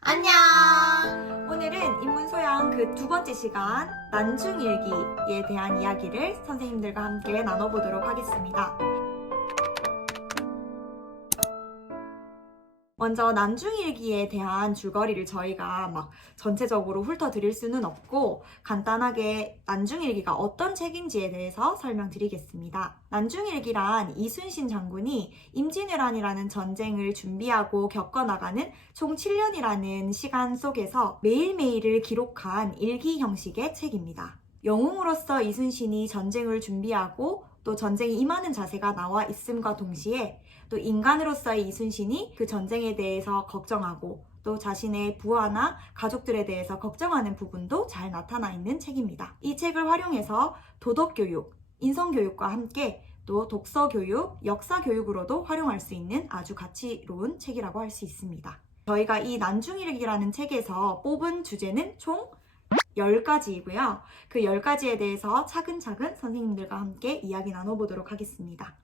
안녕! 오늘은 인문소양 그 두 번째 시간 난중일기에 대한 이야기를 선생님들과 함께 나눠보도록 하겠습니다. 먼저 난중일기에 대한 줄거리를 저희가 막 전체적으로 훑어드릴 수는 없고 간단하게 난중일기가 어떤 책인지에 대해서 설명드리겠습니다. 난중일기란 이순신 장군이 임진왜란이라는 전쟁을 준비하고 겪어나가는 총 7년이라는 시간 속에서 매일매일을 기록한 일기 형식의 책입니다. 영웅으로서 이순신이 전쟁을 준비하고 또 전쟁에 임하는 자세가 나와 있음과 동시에 또 인간으로서의 이순신이 그 전쟁에 대해서 걱정하고 또 자신의 부하나 가족들에 대해서 걱정하는 부분도 잘 나타나 있는 책입니다. 이 책을 활용해서 도덕교육, 인성교육과 함께 또 독서교육, 역사교육으로도 활용할 수 있는 아주 가치로운 책이라고 할 수 있습니다. 저희가 이 난중일기라는 책에서 뽑은 주제는 총 10가지이고요. 그 10가지에 대해서 차근차근 선생님들과 함께 이야기 나눠보도록 하겠습니다.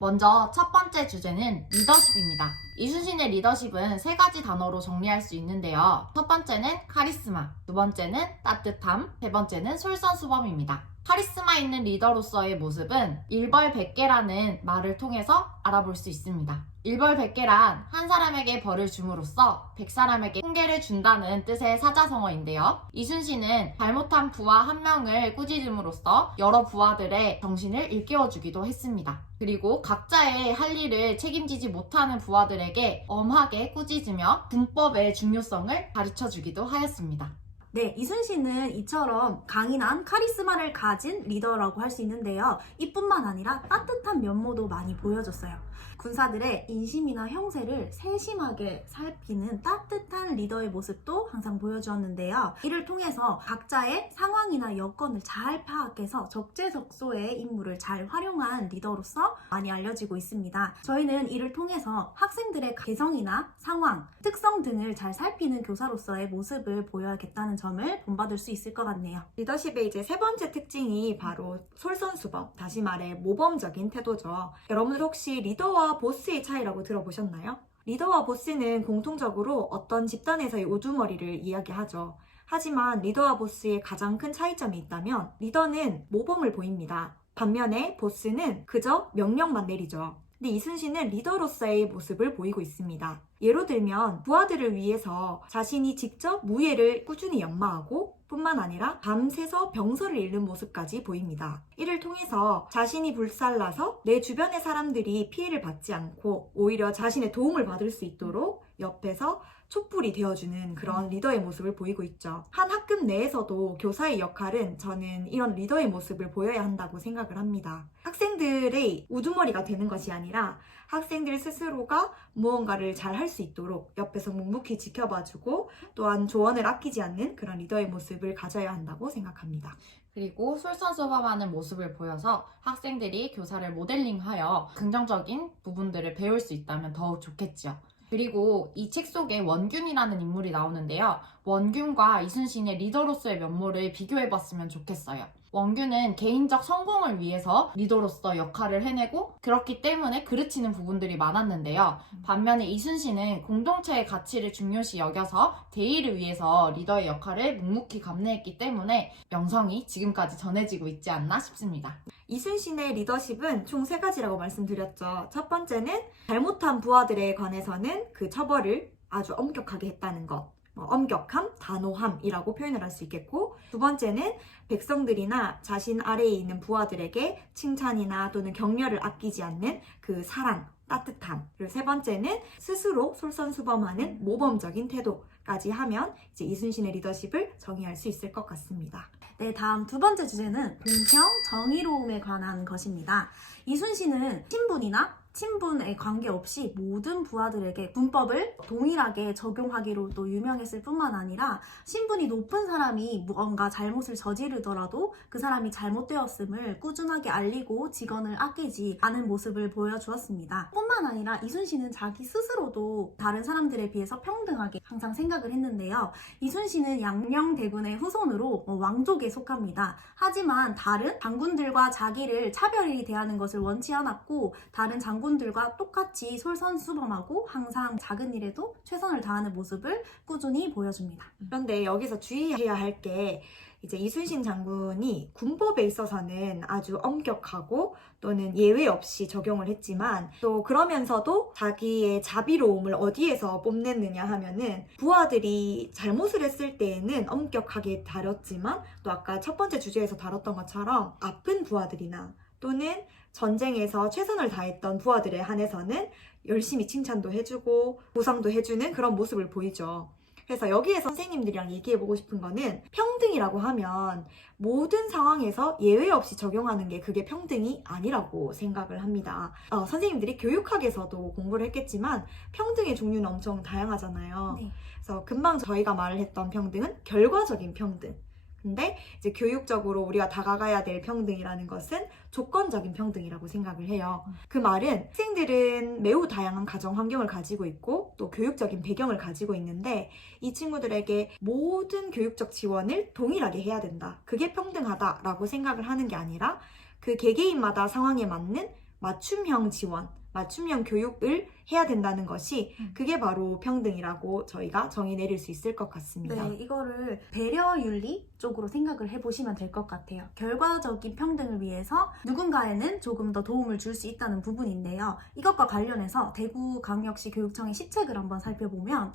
먼저 첫 번째 주제는 리더십입니다. 이순신의 리더십은 세 가지 단어로 정리할 수 있는데요. 첫 번째는 카리스마, 두 번째는 따뜻함, 세 번째는 솔선수범입니다. 카리스마 있는 리더로서의 모습은 일벌백계라는 말을 통해서 알아볼 수 있습니다. 일벌백계란 한 사람에게 벌을 줌으로써 100사람에게 훈계를 준다는 뜻의 사자성어인데요. 이순신은 잘못한 부하 한 명을 꾸짖음으로써 여러 부하들의 정신을 일깨워주기도 했습니다. 그리고 각자의 할 일을 책임지지 못하는 부하들에게 엄하게 꾸짖으며 군법의 중요성을 가르쳐주기도 하였습니다. 네, 이순신은 이처럼 강인한 카리스마를 가진 리더라고 할 수 있는데요. 이뿐만 아니라 따뜻한 면모도 많이 보여줬어요. 군사들의 인심이나 형세를 세심하게 살피는 따뜻한 리더의 모습도 항상 보여주었는데요. 이를 통해서 각자의 상황이나 여건을 잘 파악해서 적재적소의 임무를 잘 활용한 리더로서 많이 알려지고 있습니다. 저희는 이를 통해서 학생들의 개성이나 상황, 특성 등을 잘 살피는 교사로서의 모습을 보여야겠다는 점을 본받을 수 있을 것 같네요. 리더십의 이제 세 번째 특징이 바로 솔선수범, 다시 말해 모범적인 태도죠. 여러분들 혹시 리더와 보스의 차이라고 들어보셨나요? 리더와 보스는 공통적으로 어떤 집단에서의 우두머리를 이야기하죠. 하지만 리더와 보스의 가장 큰 차이점이 있다면 리더는 모범을 보입니다. 반면에 보스는 그저 명령만 내리죠. 근데 이순신은 리더로서의 모습을 보이고 있습니다. 예로 들면 부하들을 위해서 자신이 직접 무예를 꾸준히 연마하고 뿐만 아니라 밤새서 병서를 읽는 모습까지 보입니다. 이를 통해서 자신이 불살라서 내 주변의 사람들이 피해를 받지 않고 오히려 자신의 도움을 받을 수 있도록 옆에서 촛불이 되어주는 그런 리더의 모습을 보이고 있죠. 한 학급 내에서도 교사의 역할은 저는 이런 리더의 모습을 보여야 한다고 생각을 합니다. 학생들의 우두머리가 되는 것이 아니라 학생들 스스로가 무언가를 잘 할 수 있도록 옆에서 묵묵히 지켜봐주고 또한 조언을 아끼지 않는 그런 리더의 모습을 가져야 한다고 생각합니다. 그리고 솔선수범하는 모습을 보여서 학생들이 교사를 모델링하여 긍정적인 부분들을 배울 수 있다면 더욱 좋겠죠. 그리고 이 책 속에 원균이라는 인물이 나오는데요. 원균과 이순신의 리더로서의 면모를 비교해봤으면 좋겠어요. 원균은 개인적 성공을 위해서 리더로서 역할을 해내고 그렇기 때문에 그르치는 부분들이 많았는데요. 반면에 이순신은 공동체의 가치를 중요시 여겨서 대의를 위해서 리더의 역할을 묵묵히 감내했기 때문에 명성이 지금까지 전해지고 있지 않나 싶습니다. 이순신의 리더십은 총 3가지라고 말씀드렸죠. 첫 번째는 잘못한 부하들에 관해서는 그 처벌을 아주 엄격하게 했다는 것. 엄격함, 단호함이라고 표현을 할 수 있겠고, 두 번째는 백성들이나 자신 아래에 있는 부하들에게 칭찬이나 또는 격려를 아끼지 않는 그 사랑, 따뜻함. 그리고 세 번째는 스스로 솔선수범하는 모범적인 태도까지 하면 이제 이순신의 리더십을 정의할 수 있을 것 같습니다. 네, 다음 두 번째 주제는 공평, 정의로움에 관한 것입니다. 이순신은 친분이나 친분에 관계없이 모든 부하들에게 군법을 동일하게 적용하기로 또 유명했을 뿐만 아니라 신분이 높은 사람이 무언가 잘못을 저지르더라도 그 사람이 잘못되었음을 꾸준하게 알리고 직원을 아끼지 않은 모습을 보여주었습니다. 뿐만 아니라 이순신은 자기 스스로도 다른 사람들에 비해서 평등하게 항상 생각을 했는데요. 이순신은 양녕대군의 후손으로 왕족에 속합니다. 하지만 다른 장군들과 자기를 차별히 대하는 것을 원치 않았고 다른 장군들과 똑같이 솔선수범하고 항상 작은 일에도 최선을 다하는 모습을 꾸준히 보여줍니다. 그런데 여기서 주의해야 할 게 이제 이순신 장군이 군법에 있어서는 아주 엄격하고 또는 예외 없이 적용을 했지만 또 그러면서도 자기의 자비로움을 어디에서 뽐냈느냐 하면은 부하들이 잘못을 했을 때에는 엄격하게 다뤘지만 또 아까 첫 번째 주제에서 다뤘던 것처럼 아픈 부하들이나 또는 전쟁에서 최선을 다했던 부하들에 한해서는 열심히 칭찬도 해주고 보상도 해주는 그런 모습을 보이죠. 그래서 여기에 선생님들이랑 얘기해보고 싶은 거는 평등이라고 하면 모든 상황에서 예외 없이 적용하는 게 그게 평등이 아니라고 생각을 합니다. 선생님들이 교육학에서도 공부를 했겠지만 평등의 종류는 엄청 다양하잖아요. 네. 그래서 금방 저희가 말을 했던 평등은 결과적인 평등. 근데 이제 교육적으로 우리가 다가가야 될 평등이라는 것은 조건적인 평등이라고 생각을 해요. 그 말은 학생들은 매우 다양한 가정 환경을 가지고 있고 또 교육적인 배경을 가지고 있는데 이 친구들에게 모든 교육적 지원을 동일하게 해야 된다. 그게 평등하다라고 생각을 하는 게 아니라 그 개개인마다 상황에 맞는 맞춤형 지원, 맞춤형 교육을 해야 된다는 것이 그게 바로 평등이라고 저희가 정의 내릴 수 있을 것 같습니다. 네, 이거를 배려윤리 쪽으로 생각을 해보시면 될 것 같아요. 결과적인 평등을 위해서 누군가에는 조금 더 도움을 줄 수 있다는 부분인데요. 이것과 관련해서 대구광역시 교육청의 시책을 한번 살펴보면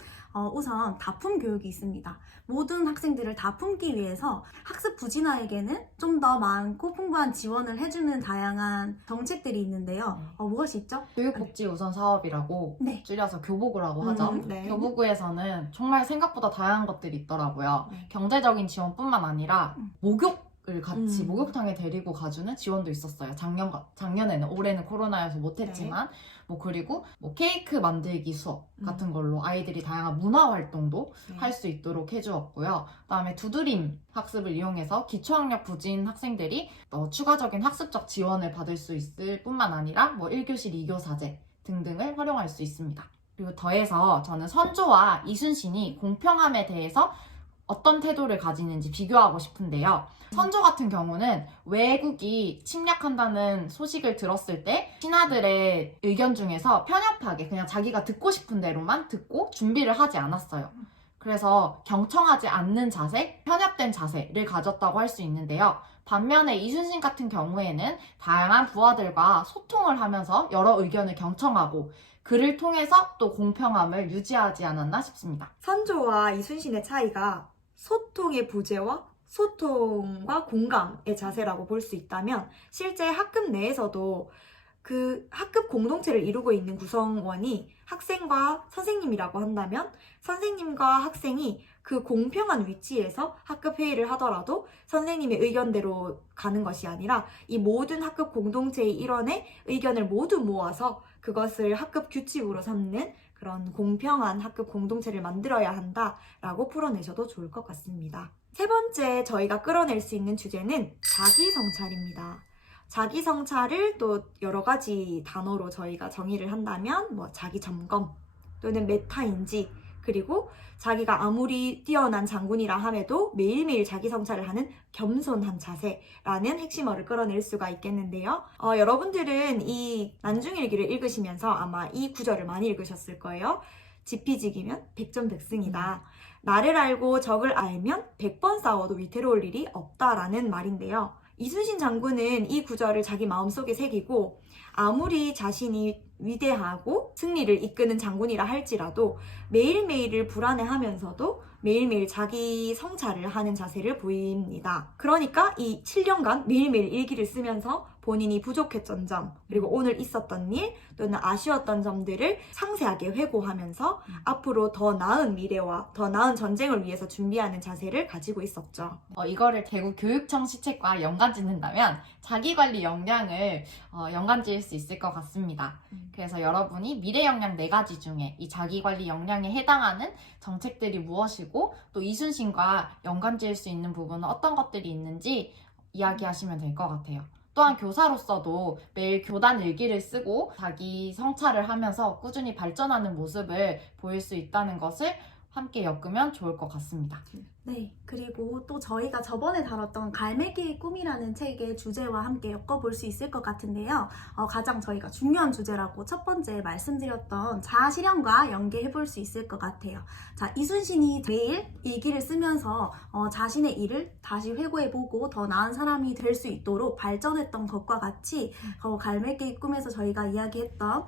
우선 다품 교육이 있습니다. 모든 학생들을 다 품기 위해서 학습 부진아에게는 좀 더 많고 풍부한 지원을 해주는 다양한 정책들이 있는데요. 무엇이 있죠? 교육복지 우선 사업이라고 네. 줄여서 교복이라고 하죠. 네. 교복부에서는 정말 생각보다 다양한 것들이 있더라고요. 네. 경제적인 지원뿐만 아니라 목욕을 같이 음. 목욕탕에 데리고 가주는 지원도 있었어요. 작년에는, 올해는 코로나여서 못했지만 그리고 케이크 만들기 수업 같은 걸로 아이들이 다양한 문화 활동도 할 수 있도록 해주었고요. 그다음에 두드림 학습을 이용해서 기초학력 부진 학생들이 추가적인 학습적 지원을 받을 수 있을 뿐만 아니라 1교실 2교사제 등등을 활용할 수 있습니다. 그리고 더해서 저는 선조와 이순신이 공평함에 대해서 어떤 태도를 가지는지 비교하고 싶은데요. 선조 같은 경우는 외국이 침략한다는 소식을 들었을 때 신하들의 의견 중에서 편협하게 그냥 자기가 듣고 싶은 대로만 듣고 준비를 하지 않았어요. 그래서 경청하지 않는 자세, 편협된 자세를 가졌다고 할 수 있는데요. 반면에 이순신 같은 경우에는 다양한 부하들과 소통을 하면서 여러 의견을 경청하고 그를 통해서 또 공평함을 유지하지 않았나 싶습니다. 선조와 이순신의 차이가 소통의 부재와 소통과 공감의 자세라고 볼 수 있다면 실제 학급 내에서도 그 학급 공동체를 이루고 있는 구성원이 학생과 선생님이라고 한다면 선생님과 학생이 그 공평한 위치에서 학급 회의를 하더라도 선생님의 의견대로 가는 것이 아니라 이 모든 학급 공동체의 일원의 의견을 모두 모아서 그것을 학급 규칙으로 삼는 그런 공평한 학급 공동체를 만들어야 한다라고 풀어내셔도 좋을 것 같습니다. 세 번째 저희가 끌어낼 수 있는 주제는 자기성찰입니다. 자기성찰을 또 여러 가지 단어로 저희가 정의를 한다면 자기점검 또는 메타인지 그리고 자기가 아무리 뛰어난 장군이라 함에도 매일매일 자기성찰을 하는 겸손한 자세라는 핵심어를 끌어낼 수가 있겠는데요. 여러분들은 이 난중일기를 읽으시면서 아마 이 구절을 많이 읽으셨을 거예요. 지피지기면 백전백승이다. 나를 알고 적을 알면 100번 싸워도 위태로울 일이 없다라는 말인데요. 이순신 장군은 이 구절을 자기 마음속에 새기고 아무리 자신이 위대하고 승리를 이끄는 장군이라 할지라도 매일매일을 불안해하면서도 매일매일 자기 성찰을 하는 자세를 보입니다. 그러니까 이 7년간 매일매일 일기를 쓰면서 본인이 부족했던 점, 그리고 오늘 있었던 일, 또는 아쉬웠던 점들을 상세하게 회고하면서 앞으로 더 나은 미래와 더 나은 전쟁을 위해서 준비하는 자세를 가지고 있었죠. 이거를 대구 교육청 시책과 연관 짓는다면 자기관리 역량을 연관 지을 수 있을 것 같습니다. 그래서 여러분이 미래 역량 4가지 중에 이 자기관리 역량에 해당하는 정책들이 무엇이고 또 이순신과 연관 지을 수 있는 부분은 어떤 것들이 있는지 이야기하시면 될 것 같아요. 또한 교사로서도 매일 교단 일기를 쓰고 자기 성찰을 하면서 꾸준히 발전하는 모습을 보일 수 있다는 것을 함께 엮으면 좋을 것 같습니다. 네, 그리고 또 저희가 저번에 다뤘던 갈매기의 꿈이라는 책의 주제와 함께 엮어볼 수 있을 것 같은데요. 가장 저희가 중요한 주제라고 첫 번째 말씀드렸던 자아실현과 연계해볼 수 있을 것 같아요. 자, 이순신이 매일 일기를 쓰면서 자신의 일을 다시 회고해보고 더 나은 사람이 될 수 있도록 발전했던 것과 같이 갈매기의 꿈에서 저희가 이야기했던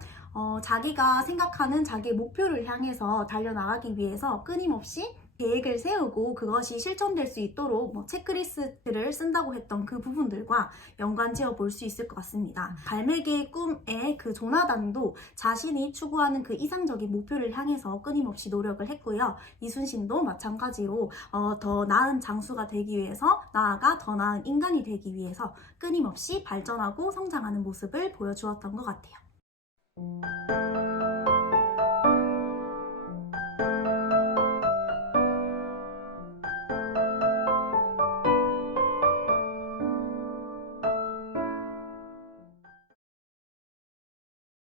자기가 생각하는 자기의 목표를 향해서 달려나가기 위해서 끊임없이 계획을 세우고 그것이 실천될 수 있도록 체크리스트를 쓴다고 했던 그 부분들과 연관 지어 볼 수 있을 것 같습니다. 갈매기의 꿈의 그 조나단도 자신이 추구하는 그 이상적인 목표를 향해서 끊임없이 노력을 했고요. 이순신도 마찬가지로 더 나은 장수가 되기 위해서, 나아가 더 나은 인간이 되기 위해서 끊임없이 발전하고 성장하는 모습을 보여주었던 것 같아요.